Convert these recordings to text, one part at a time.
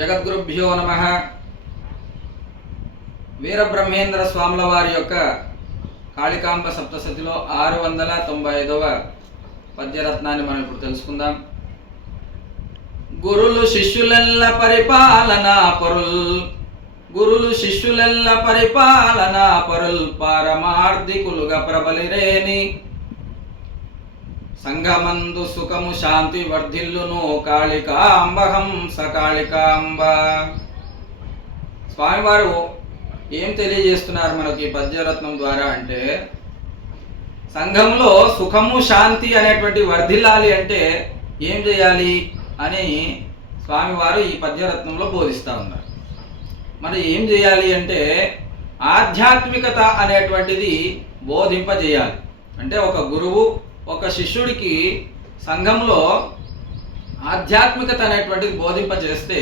జగద్గురుభ్యో నమ. వీరబ్రహ్మేంద్ర స్వాముల వారి యొక్క కాళికాంబ సప్తశతిలో ఆరు వందల తొంభై ఐదవ పద్యరత్నాన్ని మనం ఇప్పుడు తెలుసుకుందాం. గురులు శిష్యులెల్ల పరిపాలన పరుల్. గురులు శిష్యులెల్ల పరిపాలన పరుల్. పారమార్థికులుగా ప్రబలిరేని. సంగమందు సుఖము శాంతి వర్ధిల్లును కాళికాంబహం సకాళికాంబ. స్వామివారు ఏం తెలియజేస్తున్నారు మనకి పద్యరత్నం ద్వారా అంటే సంఘంలో సుఖము శాంతి అనేటువంటి వర్ధిల్లాలి అంటే ఏం చేయాలి అని స్వామివారు ఈ పద్యరత్నంలో బోధిస్తూ ఉన్నారు. మరి ఏం చేయాలి అంటే ఆధ్యాత్మికత అనేటువంటిది బోధింపజేయాలి. అంటే ఒక గురువు ఒక శిష్యుడికి సంఘంలో ఆధ్యాత్మికత అనేటువంటిది బోధింపజేస్తే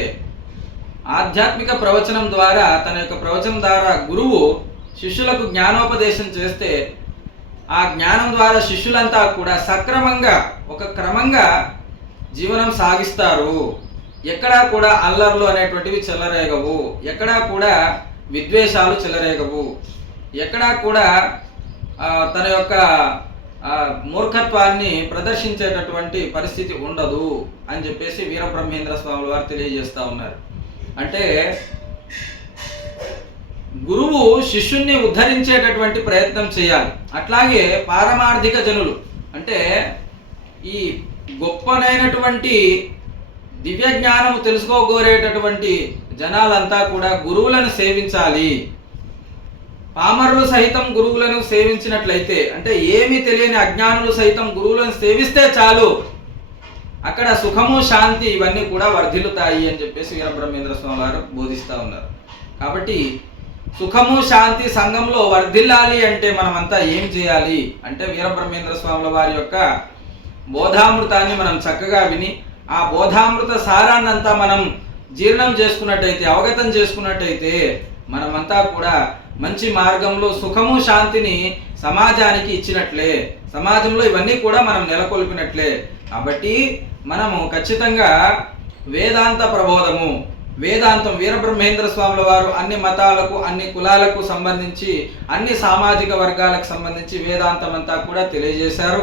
ఆధ్యాత్మిక ప్రవచనం ద్వారా తన యొక్క ప్రవచనం ద్వారా గురువు శిష్యులకు జ్ఞానోపదేశం చేస్తే ఆ జ్ఞానం ద్వారా శిష్యులంతా కూడా సక్రమంగా ఒక క్రమంగా జీవనం సాగిస్తారు. ఎక్కడా కూడా అల్లర్లు అనేటువంటివి చెలరేగవు. ఎక్కడా కూడా విద్వేషాలు చెలరేగవు. ఎక్కడా కూడా తన యొక్క మూర్ఖత్వాన్ని ప్రదర్శించేటటువంటి పరిస్థితి ఉండదు అని చెప్పేసి వీరబ్రహ్మేంద్ర స్వామి వారు తెలియజేస్తా ఉన్నారు. అంటే గురువు శిష్యుణ్ణి ఉద్ధరించేటటువంటి ప్రయత్నం చేయాలి. అట్లాగే పారమార్థిక జనులు అంటే ఈ గొప్పనైనటువంటి దివ్య జ్ఞానము తెలుసుకోగోరేటటువంటి జనాలంతా కూడా గురువులను సేవించాలి. పామరులు సహితం గురువులను సేవించినట్లయితే అంటే ఏమీ తెలియని అజ్ఞానులు సైతం గురువులను సేవిస్తే చాలు. అక్కడ సుఖము శాంతి ఇవన్నీ కూడా వర్ధిల్లుతాయి అని చెప్పేసి వీరబ్రహ్మేంద్ర స్వామి వారు బోధిస్తూ ఉన్నారు. కాబట్టి సుఖము శాంతి సంఘంలో వర్ధిల్లాలి అంటే మనమంతా ఏం చేయాలి అంటే వీరబ్రహ్మేంద్ర స్వాముల వారి యొక్క బోధామృతాన్ని మనం చక్కగా విని ఆ బోధామృత సారాన్నంతా మనం జీర్ణం చేసుకున్నట్టయితే అవగతం చేసుకున్నట్టయితే మనమంతా కూడా మంచి మార్గంలో సుఖము శాంతిని సమాజానికి ఇచ్చినట్లే. సమాజంలో ఇవన్నీ కూడా మనం నెలకొల్పినట్లే. కాబట్టి మనము ఖచ్చితంగా వేదాంత ప్రబోధము వేదాంతం వీరబ్రహ్మేంద్ర స్వాముల వారు అన్ని మతాలకు అన్ని కులాలకు సంబంధించి అన్ని సామాజిక వర్గాలకు సంబంధించి వేదాంతం అంతా కూడా తెలియజేశారు.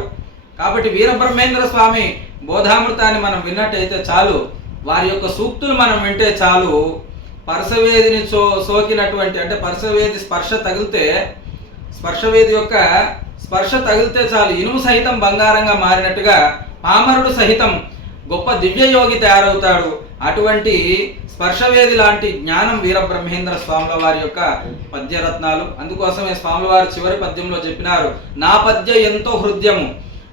కాబట్టి వీరబ్రహ్మేంద్ర స్వామి బోధామృతాన్ని మనం విన్నట్టయితే చాలు. వారి యొక్క సూక్తులు మనం వింటే చాలు. పరసవేదిని సో సోకినటువంటి అంటే పరసవేది స్పర్శ తగిలితే స్పర్శవేది యొక్క స్పర్శ తగిలితే చాలు ఇనుము సహితం బంగారంగా మారినట్టుగా పామరుడు సహితం గొప్ప దివ్యయోగి తయారవుతాడు. అటువంటి స్పర్శవేది లాంటి జ్ఞానం వీరబ్రహ్మేంద్ర స్వాముల వారి యొక్క పద్యరత్నాలు. అందుకోసమే స్వాముల వారు చివరి పద్యంలో చెప్పినారు నా పద్య ఎంతో హృదయము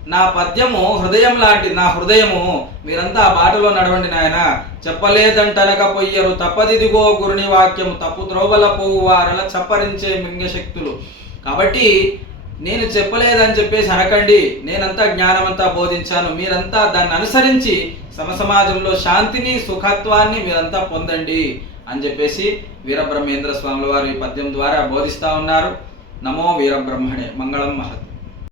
నా పద్యము హృదయం లాంటి నా హృదయము మీరంతా ఆ బాటలో నడవండి నాయన. చెప్పలేదంటనక పొయ్యరు. తప్పదిదిగో గురుని వాక్యము తప్పు త్రోవల పోవు వారల చప్పరించే మింగశక్తులు కాబట్టి నేను చెప్పలేదని చెప్పేసి అనకండి. నేనంతా జ్ఞానమంతా బోధించాను. మీరంతా దాన్ని అనుసరించి సమసమాజంలో శాంతిని సుఖత్వాన్ని మీరంతా పొందండి అని చెప్పేసి వీరబ్రహ్మేంద్ర స్వాముల వారు ఈ పద్యం ద్వారా బోధిస్తా ఉన్నారు. నమో వీరబ్రహ్మణే. మంగళం మహత్.